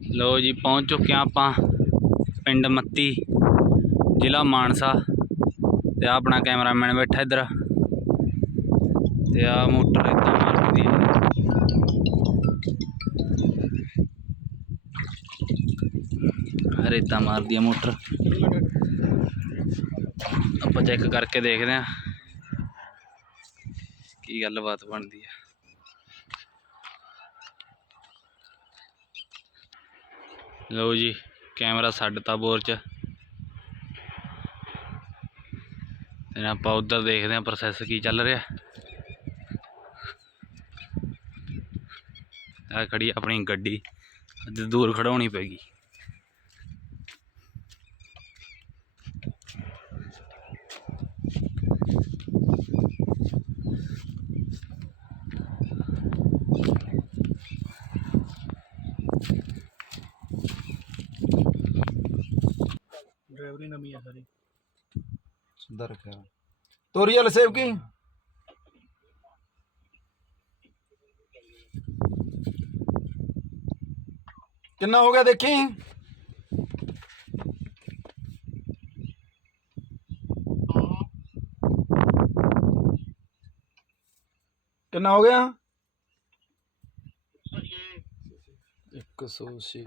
ਲੋ ਜੀ, ਪਹੁੰਚ ਚੁੱਕੇ ਹਾਂ ਆਪਾਂ ਪਿੰਡ ਮੱਤੀ, ਜ਼ਿਲ੍ਹਾ ਮਾਨਸਾ। ਤੇ ਆਹ ਆਪਣਾ ਕੈਮਰਾਮੈਨ ਬੈਠਾ ਇੱਧਰ। ਤੇ ਆ ਮੋਟਰ ਇੱਦਾਂ ਮਾਰਦੀ ਹੈ ਰੇਤਾ ਮਾਰਦੀ ਆ ਮੋਟਰ। ਆਪਾਂ ਚੈੱਕ ਕਰਕੇ ਦੇਖਦੇ ਹਾਂ। ਕੀ ਗੱਲਬਾਤ ਬਣਦੀ ਹੈ ਲਓ ਜੀ, ਕੈਮਰਾ ਛੱਡਤਾ ਬੋਰ ਚ। ਤੇ ਆਪਾਂ ਉਧਰ ਦੇਖਦੇ ਹਾਂ ਪ੍ਰੋਸੈਸ ਕੀ ਚੱਲ ਰਿਹਾ। ਆ ਖੜੀ ਆਪਣੀ ਗੱਡੀ, ਅੱਜ ਦੂਰ ਖੜਾਉਣੀ ਪੈਗੀ। ਸੁਧਰ ਰੱਖਿਆ ਤੋਰੀ ਵਾਲੇ ਸੇਬ ਕੀ? ਕਿੰਨਾ ਹੋ ਗਿਆ ਦੇਖੀ? ਕਿੰਨਾ ਹੋ ਗਿਆ? 106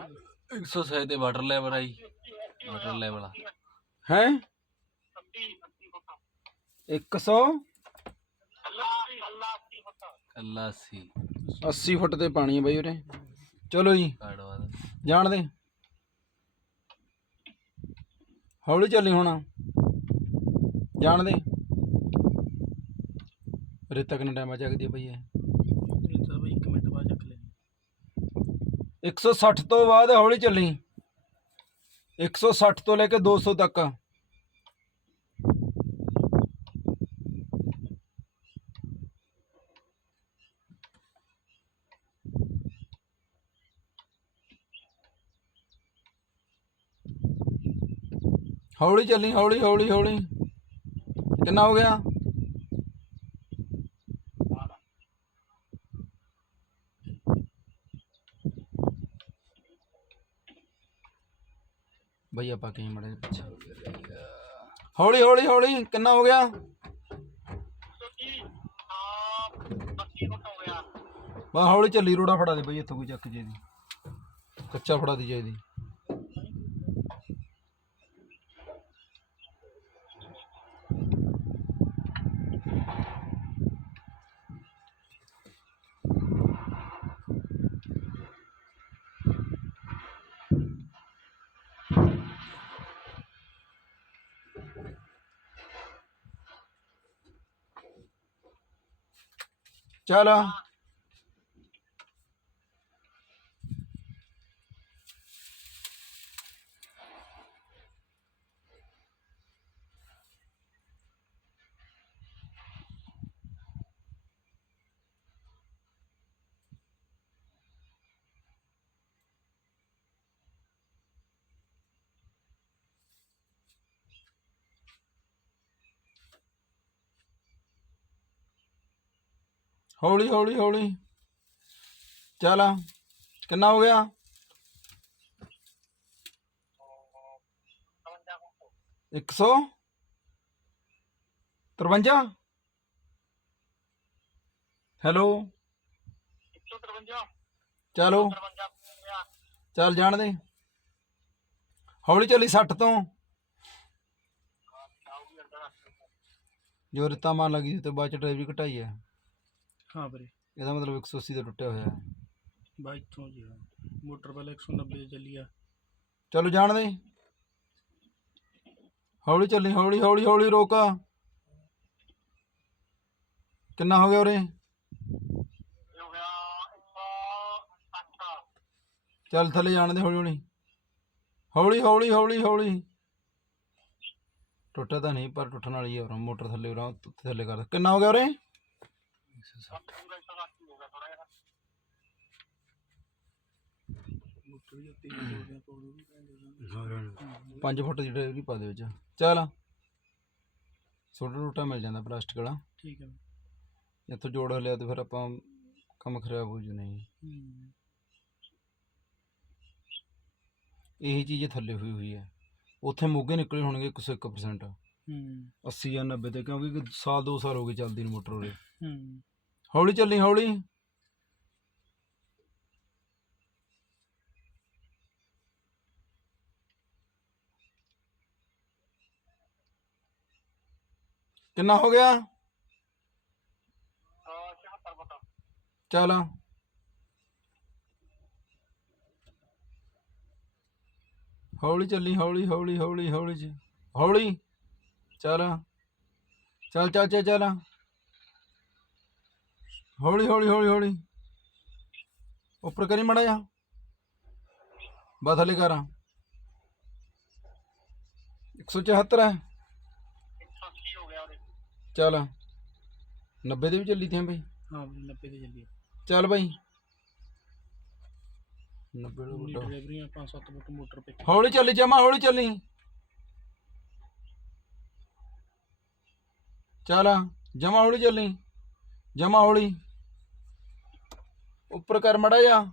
106 ਤੇ ਵਾਟਰ ਲੈਵਲ ਆਈ ਵਾਟਰ ਲੈਵਲ ਆ। ਹੈ? 100 ਕੱਲਾ ਸੀ 80 ਫੁੱਟ ਤੇ ਪਾਣੀ ਹੈ ਬਾਈ ਉਰੇ। ਚਲੋ ਜੀ ਕਾੜਵਾ ਦਾ ਜਾਣ ਦੇ। ਹੌਲੀ ਚੱਲੀ ਹੁਣ। ਜਾਣ ਦੇ। ਰੇਤਾ ਕਿੰਨਾ ਟਾਈਮ ਆ ਚੱਕਦੀ ਬਈ ਇਹ। ਇਹ ਤਾਂ ਬਈ 1 ਮਿੰਟ ਬਾਅਦ ਚੱਕ ਲੈ 160 ਤੋਂ ਬਾਅਦ ਹੌਲੀ ਚੱਲੀ। 160 ਤੋਂ ਲੈ ਕੇ 200 ਤੱਕ। ਹੌਲੀ ਚੱਲੀ, ਹੌਲੀ ਹੌਲੀ ਹੌਲੀ। ਕਿੰਨਾ ਹੋ ਗਿਆ? ਬਈ ਆਪਾਂ ਕਹੀਂ ਮੜੇ ਪਿੱਛੇ ਹੌਲੀ ਹੌਲੀ ਹੌਲੀ, ਕਿੰਨਾ ਹੋ ਗਿਆ? ਬਾ ਹੌਲੀ ਚੱਲੀ, ਰੋੜਾ ਫੜਾ ਦੇ ਬਈ, ਇੱਥੋਂ ਕੋਈ ਚੱਕ ਜੇ ਦੀ। ਕੱਚਾ ਫੜਾ ਦੀ ਚਾਹੀਦੀ ਚੱਲ ਹੌਲੀ ਹੌਲੀ ਹੌਲੀ। ਚੱਲ ਕਿੰਨਾ ਹੋ ਗਿਆ? ਇੱਕ ਸੌ? ਤਰਵੰਜਾ? ਹੈਲੋ? ਚਲੋ। ਚੱਲ ਜਾਣ ਦੇ। ਹੌਲੀ ਚੱਲੀ 60 ਤੋਂ। ਜੋ ਰਿਤਾ ਮਾਰ ਲੱਗੀ ਤੇ ਬਾਅਦ ਚ ਡਰਾਈਵਰੀ ਘਟਾਈ ਹੈ। ਹਾਂ ਵੀਰੇ। ਇਹਦਾ ਮਤਲਬ 180 ਦਾ ਟੁੱਟਿਆ ਹੋਇਆ। ਹੈ ਬਾਈ ਇੱਥੋਂ ਜੀ ਹਾਂ। ਮੋਟਰ ਪਹਿਲਾਂ 190 ਚੱਲੀ ਆ। ਚਲੋ ਜਾਣ ਦੇ। ਹੌਲੀ ਚੱਲੀ ਹੌਲੀ ਹੌਲੀ ਹੌਲੀ ਰੋਕ। ਕਿੰਨਾ ਹੋ ਗਿਆ ਉਰੇ? ਚੱਲ ਥੱਲੇ ਜਾਣ ਦੇ ਹੌਲੀ ਹੌਲੀ। ਹੌਲੀ ਹੌਲੀ ਹੌਲੀ ਹੌਲੀ। ਟੁੱਟਿਆ ਤਾਂ ਨਹੀਂ ਪਰ ਟੁੱਟਣ ਵਾਲੀ ਹੈ ਉਰੇ। ਮੋਟਰ ਥੱਲੇ ਉਰਾ ਥੱਲੇ ਕਰ। ਕਿੰਨਾ ਹੋ ਗਿਆ ਉਰੇ? ਹੋ ਗਿਆ ਵੀ 5 ਫੁੱਟ ਦੀ ਡਰਾਈਵਰੀ ਪਾ ਦੇ ਵਿੱਚ। ਚੱਲ। ਛੋਟਾ ਟੁੱਟਾ ਮਿਲ ਜਾਂਦਾ ਪਲਾਸਟਿਕ ਵਾਲਾ। ਠੀਕ ਹੈ। ਇੱਥੋਂ ਜੋੜ ਲਿਆ ਤੇ ਫਿਰ ਆਪਾਂ ਕੰਮ ਖਰਾਬ ਹੋ ਜੂ ਨਹੀਂ। ਹੂੰ। ਇਹੀ ਚੀਜ਼ ਥੱਲੇ ਹੋਈ ਹੋਈ ਹੈ। ਉੱਥੇ ਮੋਗੇ ਨਿਕਲੇ ਹੋਣਗੇ 101% ਹੂੰ। 80 ਜਾਂ 90 ਤੇ ਕਿਉਂਕਿ ਸਾਲ 2 ਸਾਲ ਹੋ ਗਏ ਚੱਲਦੀ ਨੂੰ ਮੋਟਰ ਉਰੇ। ਹੂੰ। ਹੌਲੀ ਚੱਲੀ, ਹੌਲੀ। ਕਿੰਨਾ ਹੋ ਗਿਆ? ਚਲ। ਹੌਲੀ ਚੱਲੀ, ਹੌਲੀ ਹੌਲੀ ਹੌਲੀ ਹੌਲੀ ਚ। ਹੌਲੀ। ਚਲ। ਚੱਲ ਚੱਲ ਚੱਲ ਚੱਲ। ਹੌਲੀ ਹੌਲੀ ਹੌਲੀ ਹੌਲੀ। ਉੱਪਰ ਕਰੀ ਮੜਾ ਜਾ ਬਸ ਥੱਲੇ ਕਰ। 174 ਹੈ। ਚੱਲ। 90 ਦੇ ਵੀ ਚੱਲੀ ਤੀ ਬਈ। ਹਾਂ ਬਈ 90 ਤੇ ਚੱਲੀ ਚੱਲ ਬਈ। 90 ਦਾ ਵੱਡਾ। ਡਿਲੀਵਰੀਆਂ 5-7 ਫੁੱਟ ਮੋਟਰ ਪੇ ਹੌਲੀ ਚੱਲੀ ਜਮਾ ਹੌਲੀ ਚੱਲੀ। ਚੱਲ। ਜਮਾ ਹੌਲੀ ਚੱਲੀ। ਜਮਾ ਹੌਲੀ। ਉੱਪਰ ਕਰ ਮੜਾ ਜਾ।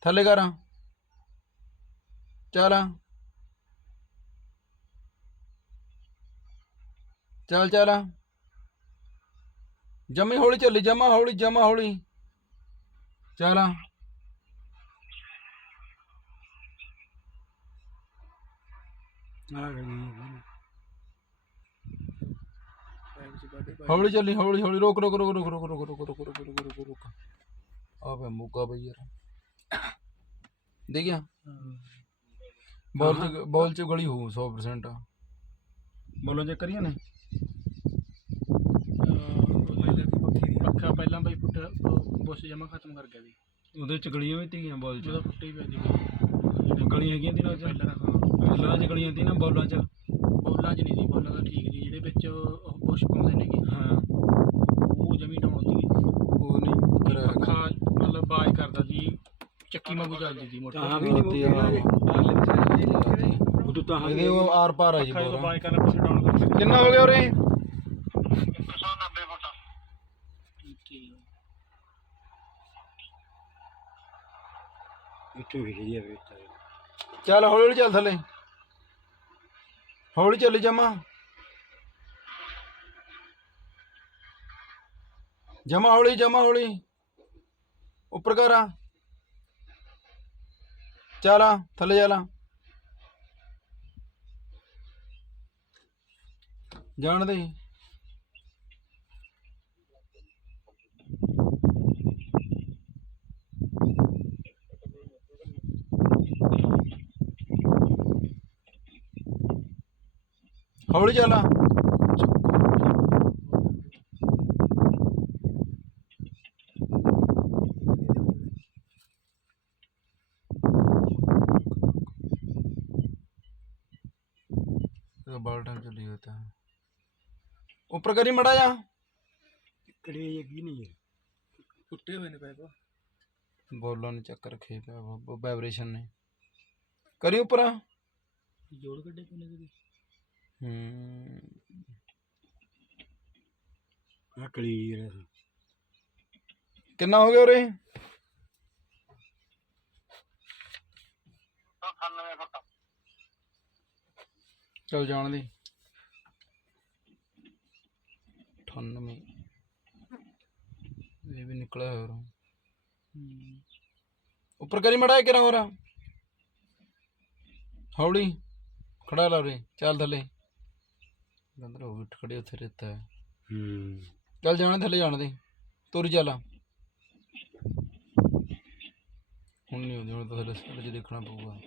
ਥੱਲੇ ਕਰ। ਚੱਲ। ਚੱਲ ਚੱਲ। ਜਮੀ ਹੌਲੀ ਚੱਲੀ, ਜਮਾ ਹੌਲੀ ਜਮਾ ਹੌਲੀ। ਚੱਲ। ਆ ਗਈ ਪੈਪ ਚ ਕੱਢੇ ਭਾਈ ਹੌਲੀ ਚੱਲੀ ਹੌਲੀ ਹੌਲੀ ਰੁਕ ਰੁਕ ਰੁਕ ਰੁਕ ਰੁਕ ਰੁਕ ਰੁਕ ਰੁਕ ਰੁਕ ਰੁਕ ਰੁਕ ਰੁਕ ਆ ਵੇ ਮੁੱਕਾ ਬਈ ਯਾਰ ਦੇ ਗਿਆ ਬੋਲ ਚ ਬੋਲ ਚ ਗਲੀ ਹੋ 100% ਬੋਲਾਂ ਜੇ ਕਰੀਏ ਨੇ ਪੱਖਾ ਪਹਿਲਾਂ ਬਈ ਫੁੱਟ ਬੁਸ਼ ਜਮਾ ਖਤਮ ਕਰ ਗਿਆ ਸੀ ਉਹਦੇ ਚ ਗਲੀਆਂ ਵੀ ਤੀਆਂ ਬੋਲ ਉਹਦਾ ਚ ਫੁੱਟੇ ਹੀ ਪਿਆ ਸੀ ਗਲੀਆਂ ਹੈਗੀਆਂ ਤੀ ਨਾ ਉਹ ਚ ਪਹਿਲਾਂ ਬੋਲਾਂ ਚ ਗਲੀਆਂ ਤੀ ਨਾ ਬੋਲਾਂ ਚ ਬੋਲਾਂ ਚ ਨਹੀਂ ਸੀ ਬੋਲਾਂ ਦਾ ਠੀਕ ਸੀ ਜਿਹੜੇ ਵਿੱਚ ਉਹ ਬੁਸ਼ ਪਾਉਂਦੇ ਨੇਗੇ ਹਾਂ। ਉਹ ਜਮੀ ਡਾਉਣ ਦੀ ਉਹ ਨਹੀਂ। ਪੱਖਾ ਮਤਲਬ ਬਾਜ ਕਰਦਾ ਸੀ ਚੱਕੀ ਵਾਂਗੂ ਚੱਲਦੀ ਸੀ ਮੋਟਰ। ਹਾਂ ਵੀ ਨਹੀਂ ਮੁੱਕੀ ਉਦੋਂ ਤਾਂ ਇਹਦੇ ਉਹ ਆਰ ਪਾਰ ਆ ਜੀ ਬੋਲ ਬਾਜ ਕਰਨਾ ਪੁਸ਼ ਡਾਊਨ ਕਰਦਾ ਕਿੰਨਾ ਹੋ ਗਿਆ ਉਰੇ? ਇੱਥੋਂ ਵੀ ਗਈ ਹੈ ਚੱਲ ਹੌਲੀ ਹੌਲੀ ਚੱਲ ਥੱਲੇ। ਹੌਲੀ ਚੱਲੀ ਜਮਾ। ਜਮਾ ਹੌਲੀ ਜਮਾ ਹੌਲੀ। ਉੱਪਰ ਕਰ ਆ। ਥੱਲੇ ਚੱਲ ਆ। ਜਾਣ ਦੇ। ਹੌਲੀ ਚੱਲ बाल टाइम चली होता है ऊपर करी मड़ा जा कड़ी ये की नहीं है टूटे हुए ने पाइप बोलो ने चक्कर खे पे वाइब्रेशन ने करी ऊपर जोड़ कटे कोने करी ਆ ਕਲੀਅਰ ਕਿੰਨਾ ਹੋ ਗਿਆ ਉਰੇ? ਚਲ ਜਾਣ ਦੇ। 98 ਇਹ ਵੀ ਨਿਕਲਿਆ ਹੋਰ ਉੱਪਰ ਕਰੀ ਮੜਾ ਕਿਰਾ ਹੋਰ। ਹੌਲੀ। ਖੜਾ ਲਾ ਉਰੇ। ਚੱਲ ਥੱਲੇ। ਹੋ ਉੱਠ ਖੜੇ ਉੱਥੇ ਰਹਿਤਾ ਹੈ। ਹੂੰ ਚੱਲ ਜਾਣਾ ਥੱਲੇ ਜਾਣ ਦੇ ਤੁਰ ਚੱਲ। ਹੁਣ ਨਹੀਂ ਹੁੰਦੀ ਹੁਣ ਤਾਂ ਥੱਲੇ ਸਾਰੇ ਚ ਦੇਖਣਾ ਪਊਗਾ।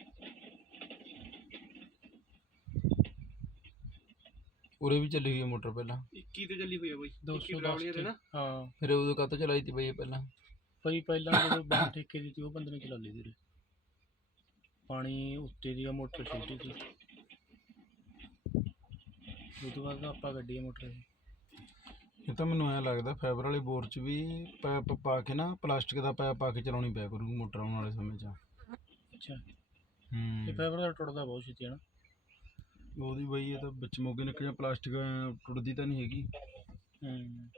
ਉਰੇ ਵੀ ਚੱਲੀ ਹੋਈ ਹੈ ਮੋਟਰ ਪਹਿਲਾਂ। 21 ਤੇ ਚੱਲੀ ਹੋਈ ਹੈ ਬਾਈ 210 ਤੇ ਨਾ ਹਾਂ। ਫਿਰ ਉਦੋਂ ਕਾਹਤੋਂ ਚਲਾਈ ਤੀ ਬਈ ਇਹ ਪਹਿਲਾਂ? ਭਾਈ ਪਹਿਲਾਂ ਜਦੋਂ ਬਾਹਰ ਠੇਕੇ ਦੀ ਸੀ ਉਹ ਬੰਦੇ ਨੇ ਚਲਾ ਲਈ ਸੀ ਪਾਣੀ ਉੱਤੇ ਦੀ ਆ ਮੋਟਰ ਛੋਟੀ ਸੀ ਉਹ ਤੋਂ ਬਾਅਦ ਆਪਾਂ ਗੱਡੀ ਮੋਟਰ ਇਹ। ਇਹ ਤਾਂ ਮੈਨੂੰ ਐਂ ਲੱਗਦਾ ਫਾਈਬਰ ਵਾਲੀ ਬੋਰ ਚ ਵੀ ਪਾਈਪ ਪਾ ਕੇ ਨਾ ਪਲਾਸਟਿਕ ਦਾ ਪਾਈਪ ਪਾ ਕੇ ਚਲਾਉਣੀ ਪਿਆ ਕਰੂਗੀ ਮੋਟਰ ਆਉਣ ਵਾਲੇ ਸਮੇਂ 'ਚ। ਅੱਛਾ। ਇਹ ਹੂੰ ਫਾਈਬਰ ਦਾ ਟੁੱਟਦਾ ਬਹੁਤ ਛੇਤੀ ਹੈ ਨਾ। ਉਹਦੀ ਬਈ ਇਹ ਤਾਂ ਵਿੱਚ ਮੋਗੇ ਨਿਕਲ ਜਾਂ ਪਲਾਸਟਿਕ ਟੁੱਟਦੀ ਤਾਂ ਨਹੀਂ ਹੈਗੀ। ਹੂੰ।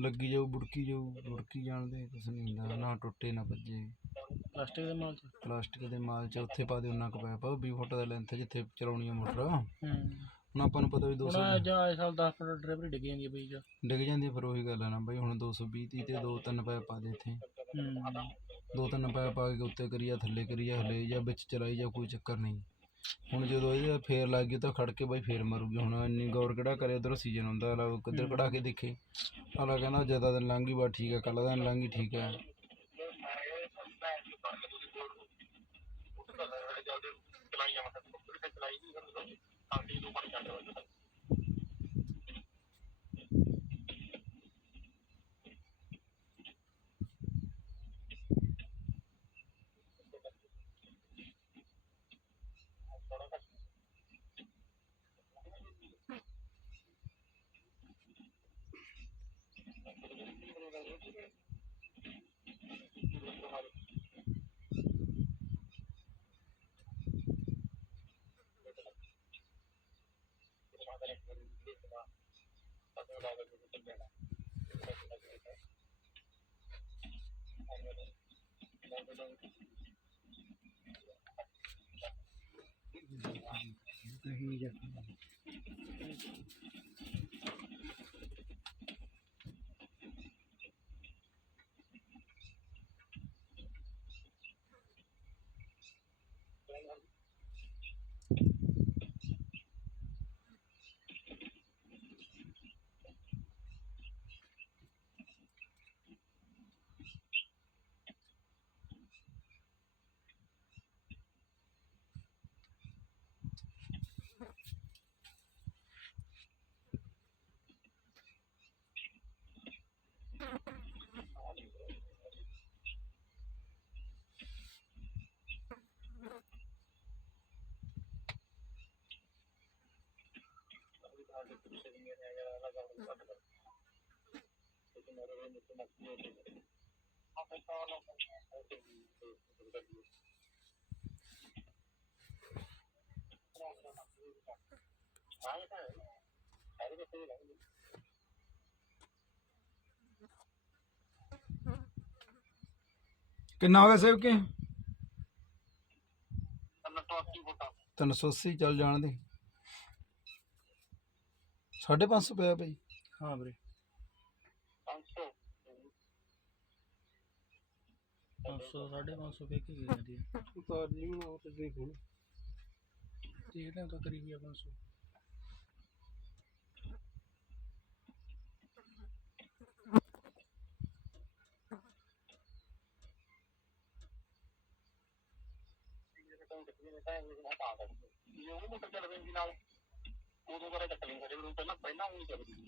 ਲੱਗੀ ਜਾਊ ਬੁੜਕੀ ਜਾਊ ਬੁੜਕੀ ਜਾਣਦੇ ਕੁਛ ਨਹੀਂ ਹੁੰਦਾ ਨਾ ਟੁੱਟੇ ਨਾ ਭੱਜੇ ਪਲਾਸਟਿਕ ਦੇ ਮਾਲ ਚ? ਪਲਾਸਟਿਕ ਦੇ ਮਾਲ ਚ ਉੱਥੇ ਪਾ ਦੇ ਉਹਨਾਂ ਕੁ ਪੈਪ 20 ਫੁੱਟ ਦਾ ਲੈਂਥ ਜਿੱਥੇ ਚਲਾਉਣੀ ਆ ਮੋਟਰ। ਹੂੰ। ਹੁਣ ਆਪਾਂ ਨੂੰ ਪਤਾ ਵੀ 200 ਹੁਣ ਜਾਂ ਇਸ ਸਾਲ 10 ਫੁੱਟ ਡਰਾਈਵਰੀ ਡਿੱਗ ਜਾਂਦੀ ਹੈ ਬਈ ਜਾਂ। ਡਿੱਗ ਜਾਂਦੀ ਆ, ਫਿਰ ਉਹੀ ਗੱਲ ਆ ਨਾ ਬਈ ਹੁਣ 220 30 ਤੇ ਦੋ ਤਿੰਨ ਪੈਪ ਪਾ ਦੇ ਇੱਥੇ। ਹੂੰ। ਦੋ ਤਿੰਨ ਪੈਪ ਪਾ ਕੇ ਉੱਤੇ ਕਰੀਆ ਥੱਲੇ ਕਰੀਆ ਹਲੇ ਜਾਂ ਵਿੱਚ ਚਲਾਈ ਜਾਂ ਕੋਈ ਚੱਕਰ ਨਹੀਂ। ਹੁਣ ਜਦੋਂ ਇਹਦੇ ਫੇਰ ਲੱਗ ਗਈ ਤਾਂ ਖੜ ਕੇ ਬਾਈ ਫੇਰ ਮਰੂਗੀ। ਹੁਣ ਇੰਨੀ ਗੌਰ ਕਿਹੜਾ ਕਰੇ ਉਧਰ ਸੀਜ਼ਨ ਹੁੰਦਾ ਅਲਾ ਕਿੱਧਰ ਕਢਾ ਕੇ ਦੇਖੇ। ਅਲਾ ਕਹਿੰਦਾ ਜ਼ਿਆਦਾ ਦਿਨ ਲੰਘ ਗਈ ਬਾ ਠੀਕ ਹੈ ਕੱਲ ਦਾ ਦਿਨ ਲੰਘ ਗਈ ਠੀਕ ਹੈ 大変じゃん。ਕਿੰਨਾ ਹੋ ਗਿਆ ਸੇਵ ਕੇ? 380 ਚੱਲ ਜਾਣ ਦੇ। 550 ਪਿਆ ਬਈ। ਹਾਂ ਵੀਰੇ। 500 550 ਕਹਿ ਕੇ ਗਈ ਜਾਂਦੀ ਹੈ ਉਤਾਰ ਜੀ ਮੈਂ ਉਹ ਤੇ ਦੇਖ ਹੁਣ। ਦੇਖਦੇ ਹਾਂ ਤਾਂ ਕਰੀ ਗਿਆ 500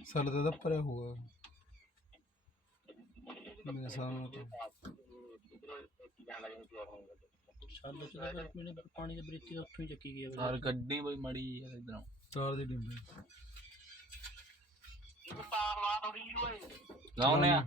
ਸਾਲ ਦਾ ਤਾਂ ਭਰਿਆ ਹੋਊਗਾ। ਮੇਰੇ ਸਾਹਮਣੇ ਤਾਂ ਸਾਲ ਚ ਤਾਂ ਫਿਰ ਮੈਨੇ ਪਾਣੀ ਦੀ ਬ੍ਰਿਤੀ ਉੱਥੋਂ ਹੀ ਚੱਕੀ ਗਈ ਹੈ ਯਾਰ ਗੱਡੀ ਬਈ ਮੜੀ ਯਾਰ ਇਧਰੋਂ। ਤਾਰ ਦੇ ਡਿੰਬੇ ਲਾਉਨੇ ਆ।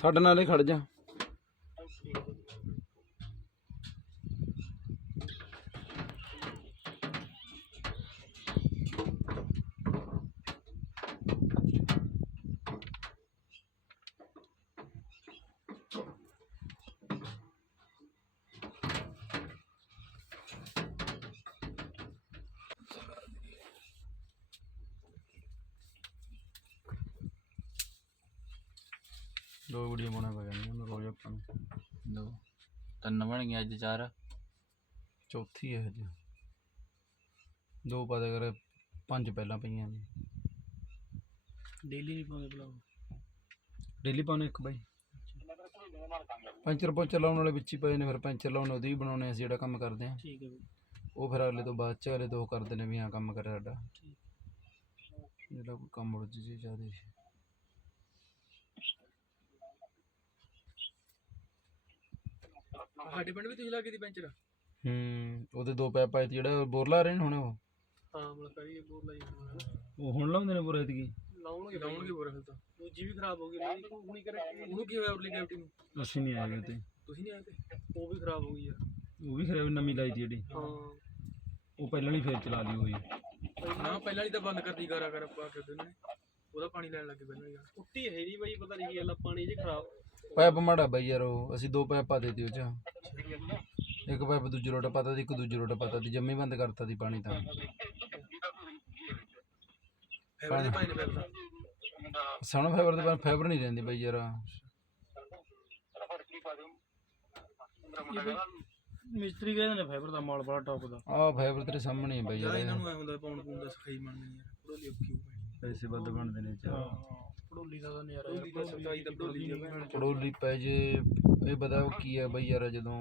ਸਾਡੇ ਨਾਲ ਹੀ ਖੜ ਜਾ। ਦੋ ਵੀਡੀਓ ਬਣਾ ਪੈ ਜਾਂਦੀਆਂ ਨੇ ਰੋਜ਼ ਆਪਾਂ ਨੂੰ। ਦੋ ਤਿੰਨ ਬਣ ਗਈਆਂ ਅੱਜ ਚਾਰ। ਚੌਥੀ ਹੈ ਹਜੇ। ਦੋ ਪਾ ਦੇ ਕਰ ਪੰਜ ਪਹਿਲਾਂ ਪਈਆਂ ਨੇ। ਡੇਲੀ ਨਹੀਂ ਪਾਉਂਦੇ ਬਲਾਉ ਡੇਲੀ ਪਾਉਣੇ ਇੱਕ ਬਾਈ। ਪੈਂਚਰ ਪੌਂਚਰ ਲਾਉਣ ਵਾਲੇ ਵਿੱਚ ਹੀ ਪਏ ਨੇ ਫਿਰ ਪੈਂਚਰ ਲਾਉਣ ਉਹਦੇ ਹੀ ਬਣਾਉਣੇ ਅਸੀਂ ਜਿਹੜਾ ਕੰਮ ਕਰਦੇ ਆ। ਠੀਕ ਹੈ ਬਈ। ਉਹ ਫਿਰ ਅਗਲੇ ਤੋਂ ਬਾਅਦ ਚ ਅਗਲੇ ਦੋ ਕਰਦੇ ਨੇ ਵੀ ਹਾਂ ਕੰਮ ਕਰਿਆ ਸਾਡਾ। ਜਿਹੜਾ ਕੋਈ ਕੰਮ ਉਲਝ ਜੇ ਜ਼ਿਆਦੇ। ਸਾਡੇ ਪਿੰਡ ਵੀ ਤੁਸੀਂ ਲਾ ਕੇ ਦੀ ਪੈਂਚਰ ਹੂੰ ਉਹਦੇ ਦੋ ਪੈਪ ਪਾਏ ਤੇ ਜਿਹੜਾ ਬੋਰ ਲਾ ਰਹੇ ਨੇ ਹੁਣ ਉਹ? ਹਾਂ ਮਤਲਬ ਕਰੀ ਬੋਲ ਲਈ ਉਹ ਹੁਣ ਲਾਉਂਦੇ ਨੇ ਬੋਰ ਐਤਕੀ? ਲਾਉਣਗੇ ਲਾਉਣਗੇ ਬੋਰ ਫਿਰ ਤਾਂ। ਦੂਜੀ ਵੀ ਖਰਾਬ ਹੋ ਗਈ ਨਹੀਂ ਹੁਣੀ ਕਰੇ ਉਹਨੂੰ ਕੀ ਹੋਇਆ ਉਰਲੀ ਕੈਵਟੀ ਨੂੰ? ਅਸੀਂ ਨਹੀਂ ਆਏ ਤੇ। ਤੁਸੀਂ ਨਹੀਂ ਆਏ ਤੇ? ਉਹ ਵੀ ਖਰਾਬ ਹੋ ਗਈ ਯਾਰ ਉਹ ਵੀ ਖਰਾਬ ਨਵੀਂ ਲਾਈ ਤੀ ਜਿਹੜੀ। ਹਾਂ। ਉਹ ਪਹਿਲਾਂ ਨਹੀਂ ਫੇਰ ਚਲਾ ਲਈ ਹੋਈ। ਨਾ ਪਹਿਲਾਂ ਵਾਲੀ ਤਾਂ ਬੰਦ ਕਰਦੀ ਕਰਾ ਕਰ ਪਾ ਕੇ ਉਹਨੇ ਉਹਦਾ ਪਾਣੀ ਲੈਣ ਲੱਗੇ ਪਹਿਲਾਂ ਯਾਰ ਕੁੱਟੀ ਹੈ ਨਹੀਂ ਬਾਈ ਪਤਾ ਨਹੀਂ ਕੀ ਗੱਲ ਪਾਣੀ ਜੇ ਖਰਾਬ। ਪਾਈਪ ਮਾੜਾ ਬਈ ਯਾਰ ਉਹ ਅਸੀਂ ਦੋ ਪਾਈਪ ਪਾ ਦਿੱਤੀ ਉਹ ਚ। ਇੱਕ ਪਾਈਪ ਦੂਜੀ ਰੋਟਾ ਪਾਤਾ ਸੀ ਇੱਕ ਦੂਜੀ ਰੋਟਾ ਪਾਤਾ ਸੀ ਜੰਮੀ ਬੰਦ ਕਰਤਾ ਸੀ ਪਾਣੀ ਤਾਂ। ਫਾਈਬਰ ਦੇ ਪਾਣੀ ਨੇ ਸਣ ਫਾਈਬਰ ਦੇ ਪਾਣੀ ਫਾਈਬਰ ਨਹੀਂ ਰਹਿੰਦੀ ਬਈ ਯਾਰ। ਮਿਸਤਰੀ ਕਹਿੰਦੇ ਨੇ ਫਾਈਬਰ ਦਾ ਮਾਲ ਬੜਾ ਟੌਪ ਦਾ। ਆਹ ਫਾਈਬਰ ਤੇਰੇ ਸਾਹਮਣੇ ਹੈ ਬਈ ਯਾਰ ਇਹਨਾਂ ਨੂੰ ਐ ਹੁੰਦਾ ਪਾਉਣ ਪੂਣ ਦਾ ਸਖਾਈ ਮੰਨਣੀ ਯਾਰ। ਪੜੋਲੀ ਔਖੀ ਹੋ ਪੈਸੇ ਵੱਧ ਬਣਦੇ ਨੇ ਚਾ ਪੜੋਲੀ ਦਾ ਤਾਂ ਨਜ਼ਾਰਾ ਪੜੋਲੀ ਦਾ ਸੱਚਾਈ ਤਾਂ ਪੜੋਲੀ ਆ ਭੈਣ। ਪੜੋਲੀ ਪੈ ਜੇ ਇਹ ਪਤਾ ਉਹ ਕੀ ਹੈ ਬਈ ਯਾਰ ਜਦੋਂ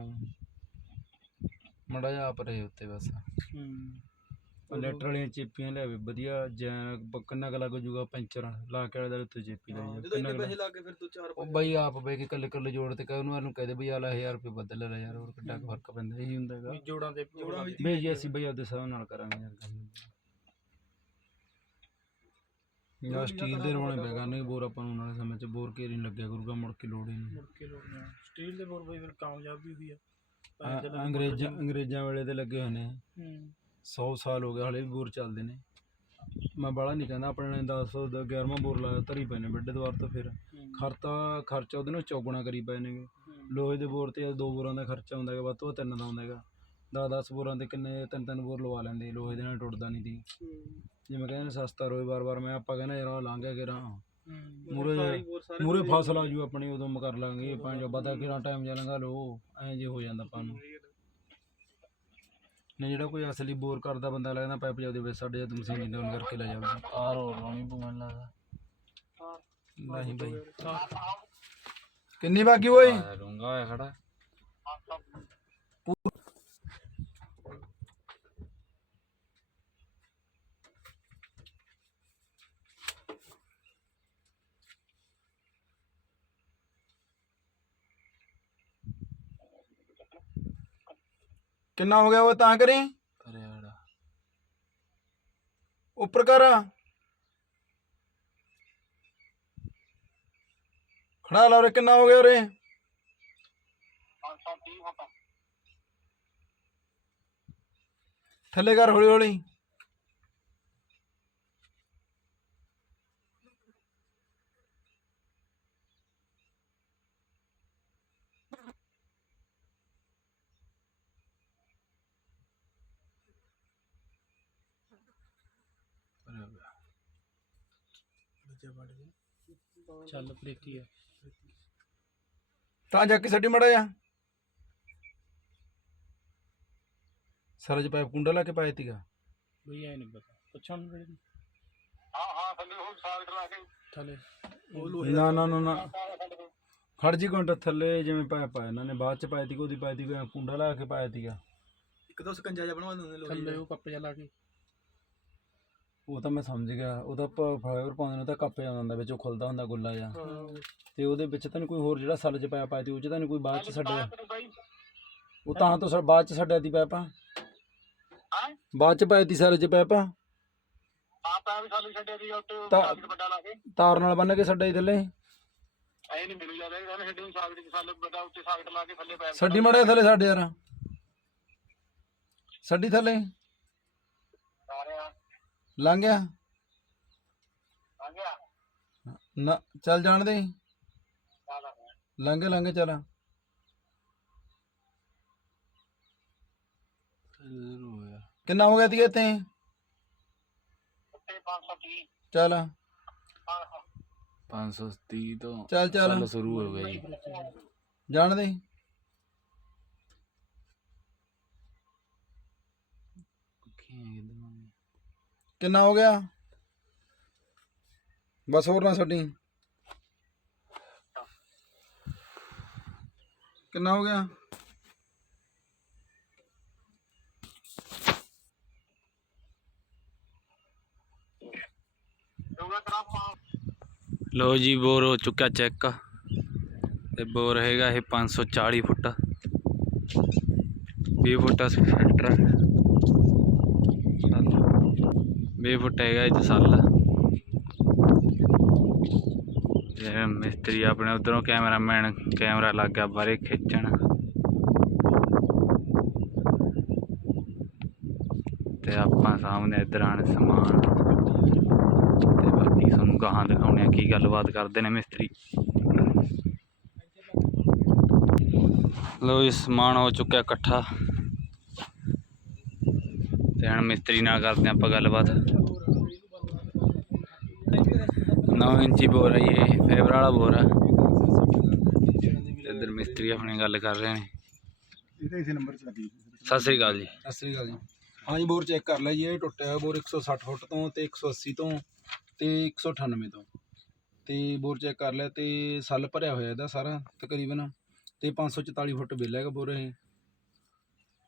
ਮੜਾ ਜਾ ਆਪ ਰਹੇ ਉੱਤੇ ਬਸ। ਹੂੰ। ਲੈਟਰ ਵਾਲੀਆਂ ਚੇਪੀਆਂ ਲਿਆਵੇ ਵਧੀਆ ਜੈਨ ਕਿੰਨਾ ਕੁ ਲੱਗ ਜੂਗਾ ਪੈਂਚਰ ਲਾ ਕੇ ਵਾਲੇ ਉੱਤੇ ਚੇਪੀ ਜਾ ਜਦੋਂ ਕਿੰਨਾ ਇੰਨੇ ਪੈਸੇ ਲਾ ਕੇ ਫਿਰ ਤੂੰ ਚਾਰ ਉਹ ਬਈ ਆਪ ਬਈ ਕੇ ਕੱਲੇ ਕੱਲੇ ਜੋੜ ਤੇ ਕਹ ਉਹਨੂੰ ਇਹਨੂੰ ਕਹਦੇ ਬਈ ਆਲਾ 1000 ਰੁਪਏ ਬਦਲ ਲੈ ਯਾਰ ਹੋਰ ਕਿੱਡਾ ਕੁ ਫ਼ਰਕ ਪੈਂਦਾ ਇਹੀ ਹੁੰਦਾ ਹੈਗਾ। ਵੀ ਜੋੜਾਂ ਦੇ ਜੋੜਾਂ ਵਿੱਚ ਬਈ ਜੀ ਅਸੀਂ ਬਈ ਆਪਦੇ ਹਿਸਾਬ ਨਾਲ ਕਰਾਂਗੇ ਯਾਰ ਕੰਮ ਯਾ ਸਟੀਲ ਦੇ ਰੋਣੇ ਪੈ ਕਰਨਗੇ ਬੋਰ ਆਪਾਂ ਨੂੰ ਨਾਲੇ ਸਮੇਂ ਚ ਬੋਰ ਘੇਰੀ ਨਹੀਂ ਲੱਗਿਆ ਕਰੂਗਾ ਮੁੜ ਕੇ ਲੋੜ ਹੀ ਨਹੀਂ ਮੁੜ ਕੇ ਲੋੜੀਆਂ ਸਟੀਲ ਦੇ ਬੋਰ ਬਾਈ ਫਿਰ ਕਾਮਯਾਬ ਵੀ ਹੋਈ ਆ ਆ- ਅੰਗਰੇਜ਼ਾਂ ਅੰਗਰੇਜ਼ਾਂ ਵੇਲੇ ਤੇ ਲੱਗੇ ਹੋਏ ਨੇ। ਹੂੰ। 100 ਸਾਲ ਹੋ ਗਏ ਹਲੇ ਵੀ ਬੋਰ ਚੱਲਦੇ ਨੇ। ਮੈਂ ਬਾਹਲਾ ਨਹੀਂ ਕਹਿੰਦਾ ਆਪਣੇ ਨੇ 10 ਦਾ 11ਵਾਂ ਬੋਰ ਲਾਇਆ ਧਰੀ ਪਏ ਨੇ ਵੱਡੇ ਦੁਆਰ ਤੋਂ ਫਿਰ। ਖਰਚਾ ਖਰਚਾ ਉਹਦੇ ਨਾਲ ਚੌਗੁਣਾ ਕਰੀ ਪਏ ਨੇ ਲੋਹੇ ਦੇ ਬੋਰ ਤੇ ਦੋ ਬੋਰਾਂ ਦਾ ਖਰਚਾ ਹੁੰਦਾ ਹੈਗਾ ਵੱਧ ਤੋਂ ਵੱਧ ਤਿੰਨ ਦਾ ਹੁੰਦਾ ਹੈਗਾ। 10 10 ਬੋਰਾਂ ਤੇ ਕਿੰਨੇ ਤਿੰਨ ਤਿੰਨ ਬੋਰ ਲਵਾ ਲੈਂਦੇ ਲੋਹੇ ਦੇ ਨਾਲ ਟੁੱਟਦਾ ਨਹੀਂ ਦੀ ਜਿਵੇਂ ਕਹਿੰਦੇ ਨੇ ਸਸਤਾ ਰੋਏ ਵਾਰ-ਵਾਰ ਮੈਂ ਆਪਾਂ ਕਹਿੰਦਾ ਯਾਰ ਲੰਘ ਗਿਆ ਕਿਰਾਂ ਮੂਰੇ ਮੂਰੇ ਫਸਲ ਆ ਜੂ ਆਪਣੀ ਉਦੋਂ ਮ ਕਰ ਲਾਂਗੇ ਪੰਜ ਪਤਾ ਕਿਹੜਾ ਟਾਈਮ ਜਾ ਲੰਘਾ ਲੋ ਐਂ ਜੇ ਹੋ ਜਾਂਦਾ ਆਪਾਂ ਨੂੰ। ਨੇ ਜਿਹੜਾ ਕੋਈ ਅਸਲੀ ਬੋਰ ਕਰਦਾ ਬੰਦਾ ਲੱਗਦਾ ਪਾਈਪ ਜਾ ਦੇ ਵਿੱਚ ਸਾਡੇ ਜਦ ਮਸ਼ੀਨ ਜਿੰਨੇ on ਕਰਕੇ ਲੈ ਜਾਊਗਾ ਆਰ ਹੋਰ ਲਾਉਣੀ ਮੈਨੂੰ ਲੱਗਦਾ। ਨਹੀਂ ਬਈ। ਕਿੰਨੀ ਬਾਕੀ ਓਏ ਡੂੰਗਾ ਹੋਇਆ ਖੜਾ। ਕਿੰਨਾ ਹੋ ਗਿਆ ਉਹ ਤਾਂ ਕਰੀ? ਕਰਿਆੜਾ ਉੱਪਰ ਕਰ। ਖੜਾ ਲਾ ਉਰੇ ਕਿੰਨਾ ਹੋ ਗਿਆ ਉਰੇ? ਥੱਲੇ ਕਰ ਹੌਲੀ ਹੌਲੀ ਚੱਲ ਪ੍ਰੀਤੀ ਆ। ਤਾਂ ਜਾ ਕੇ ਛੱਡੀ ਮੜਾ ਜਾ ਸਰਜ ਪਾਈਪ ਕੁੰਡਾ ਲਾ ਕੇ ਪਾਇਆ ਤੀਗਾ ਬਈ ਐ ਨਹੀਂ ਪਤਾ। ਪੁੱਛਾਂ ਨੂੰ ਕਿਹੜੇ ਥੱਲੇ ਉਹ ਲੋਹੇ ਨਾ ਨਾ ਨਾ ਨਾ। ਖੜ ਜੀ ਘੰਟਾ ਥੱਲੇ ਜਿਵੇਂ ਪਾਇਆ ਪਾਇਆ ਇਹਨਾਂ ਨੇ ਬਾਅਦ ਚ ਪਾਇਆ ਤੀ ਉਹਦੀ ਪਾਇਆ ਤੀ ਕੁੰਡਾ ਲਾ ਕੇ ਪਾਇਆ ਤੀਗਾ ਇੱਕ ਤਾਂ ਸਕੰਜਾ ਜਿਹਾ ਬਣਵਾ ਦਿੰਦੇ ਲੋਹੇ ਥੱਲੇ ਦਾ। ਉਹ ਕੱਪ ਜਿਹਾ ਲਾ ਕੇ। ਉਹ ਤਾਂ ਮੈਂ ਸਮਝ ਗਿਆ। ਉਹਦਾ ਫਾਈਬਰ ਪਾਉਂਦੇ ਨੇ ਤਾਂ ਕੱਪ ਜਾਂਦਾ ਹੁੰਦਾ ਵਿੱਚ ਉਹ ਖੁੱਲਦਾ ਹੁੰਦਾ ਗੁੱਲਾ ਜਾਂ ਹਾਂ। ਤੇ ਉਹਦੇ ਵਿੱਚ ਤਾਂ ਨੀ ਕੋਈ ਹੋਰ ਜਿਹੜਾ ਸੱਲ ਚ ਪਾਇਆ ਪਾਇਆ ਤੀ ਉਹ ਚ ਤਾਂ ਨੀ ਕੋਈ ਬਾਅਦ ਚ ਛੱਡਿਆ? ਉਹ ਤਾਂ ਤੋਂ ਸਰ ਬਾਅਦ ਚ ਛੱਡਿਆ ਤੀ ਪਾਇਪਾਂ ਬਾਅਦ ਚ ਪਾਇਆ ਤੀ ਸਾਰੇ ਚ ਪਾਇਪਾਂ ਆਪਾਂ ਵੀ ਸਾਨੂੰ ਛੱਡਿਆ ਸੀ ਉੱਤੇ ਤਾਂ- ਸਾਗਰ ਵੱਡਾ ਲਾ ਕੇ। ਤਾਰ ਨਾਲ ਬੰਨ ਕੇ ਛੱਡਿਆ ਥੱਲੇ? ਐ ਨਹੀਂ ਮੈਨੂੰ ਜ਼ਿਆਦਾ ਇਹਨੇ ਛੱਡੀ ਨੂੰ ਸਾਗਰ ਦੀ ਸਾਲ ਵੱਡਾ ਉੱਤੇ ਸਾਗਰ ਲਾ ਕੇ ਥੱਲੇ ਛੱਡੀ ਸਾਡੇ ਯਾਰ। ਛੱਡੀ ਥੱਲੇ? ਲੰਘ ਗਿਆ? ਆ ਗਿਆ। ਨਾ ਚੱਲ ਜਾਣ ਦੇ। ਲੰਘ ਲੰਘ ਚੱਲ। ਕਿੰਨਾ ਹੋ ਗਿਆ ਤੀ ਇੱਥੇ ਉੱਤੇ 530 ਚੱਲ। 530 ਤੋਂ ਚੱਲ ਚੱਲ। ਸ਼ੁਰੂ ਹੋ ਗਿਆ ਜੀ ਜਾਣ ਦੇ। ਕਿੰਨਾ ਹੋ ਗਿਆ? ਬਸ ਹੋਰ ਨਾ ਛੱਡੀ। ਕਿੰਨਾ ਹੋ ਗਿਆ? ਹੋਗਾ ਲੋ ਜੀ, ਬੋਰ ਹੋ ਚੁੱਕਾ ਚੈੱਕ ਤੇ ਬੋਰ ਹੈਗਾ ਇਹ 540 ਫੁੱਟ। 20 ਫੁੱਟ ਫੈਕਟਰ 20 ਫੁੱਟ ਹੈਗਾ ਇਹ 'ਚ ਸੱਲ। ਤੇ ਮਿਸਤਰੀ ਆਪਣੇ ਉਧਰੋਂ ਕੈਮਰਾਮੈਨ, ਕੈਮਰਾ ਲੱਗ ਗਿਆ ਖਿੱਚਣ। ਤੇ ਆਪਾਂ ਸਾਹਮਣੇ ਇਧਰ ਆਣ ਸਮਾਨ। ਤੇ ਬਾਕੀ ਤੁਹਾਨੂੰ ਗਾਹਾਂ ਦਿਖਾਉਣੇ ਆ ਕੀ ਗੱਲਬਾਤ ਕਰਦੇ ਨੇ ਮਿਸਤਰੀ। ਲੋ ਜੀ, ਸਮਾਨ ਹੋ ਚੁੱਕਿਆ ਇਕੱਠਾ। ਤੇ ਹੁਣ ਮਿਸਤਰੀ ਨਾਲ ਕਰਦੇ ਆਪਾਂ ਗੱਲਬਾਤ। 9 ਇੰਚੀ ਬੋਰ ਹੈ ਇਹ ਫੇਵਰ ਵਾਲਾ ਬੋਰ ਹੈ ਇੱਧਰ ਮਿਸਤਰੀ ਆਪਣੀ ਗੱਲ ਕਰ ਰਹੇ ਨੇ। ਇਹਦੇ ਇਸੇ ਨੰਬਰ 'ਚ ਲੱਗੀ। ਸਤਿ ਸ੍ਰੀ ਅਕਾਲ ਜੀ। ਸਤਿ ਸ੍ਰੀ ਅਕਾਲ ਜੀ। ਹਾਂ ਜੀ ਬੋਰ ਚੈੱਕ ਕਰ ਲਿਆ ਜੀ ਇਹ ਟੁੱਟਿਆ ਹੋਇਆ ਬੋਰ 160 ਫੁੱਟ ਤੋਂ ਤੇ 180 ਤੋਂ ਤੇ 198 ਤੋਂ। ਤੇ ਬੋਰ ਚੈੱਕ ਕਰ ਲਿਆ ਤੇ ਸੱਲ ਭਰਿਆ ਹੋਇਆ ਇਹਦਾ ਸਾਰਾ ਤਕਰੀਬਨ ਤੇ 544 ਫੁੱਟ ਬਿੱਲ ਹੈਗਾ ਬੋਰ ਇਹ।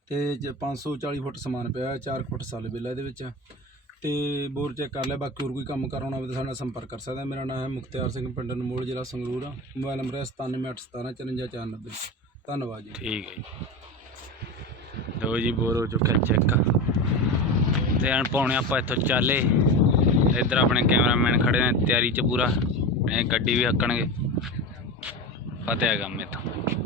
ਤੇ ਜੇ 540 ਫੁੱਟ ਸਮਾਨ ਪਿਆ 4 ਫੁੱਟ ਸਾਲ ਬਿੱਲ ਇਹਦੇ ਵਿੱਚ ਤੇ ਬੋਰ ਚੈੱਕ ਕਰ ਲਿਆ, ਬਾਕੀ ਹੋਰ ਕੋਈ ਕੰਮ ਕਰਾਉਣਾ ਹੋਵੇ ਤਾਂ ਸਾਡੇ ਨਾਲ ਸੰਪਰਕ ਕਰ ਸਕਦਾ। ਮੇਰਾ ਨਾਮ ਹੈ ਮੁਖਤਿਆਰ ਸਿੰਘ, ਪਿੰਡ ਨਮੋਲ ਜ਼ਿਲ੍ਹਾ ਸੰਗਰੂਰ ਮੋਬਾਈਲ ਨੰਬਰ ਹੈ 9781175490 ਧੰਨਵਾਦ ਜੀ। ਠੀਕ ਹੈ ਜੀ। ਲੋ ਜੀ, ਬੋਰ ਹੋ ਚੁੱਕਾ ਚੈੱਕ। ਤੇ ਹਣ ਪਾਉਣੇ ਆਪਾਂ ਇੱਥੋਂ ਚਾਲੇ। ਇੱਧਰ ਆਪਣੇ ਕੈਮਰਾਮੈਨ ਖੜੇ ਨੇ, ਤਿਆਰੀ 'ਚ ਪੂਰਾ। ਇਹ ਗੱਡੀ ਵੀ ਹੱਕਣਗੇ। ਫਤਿਹ ਕੰਮ ਇੱਥੋਂ।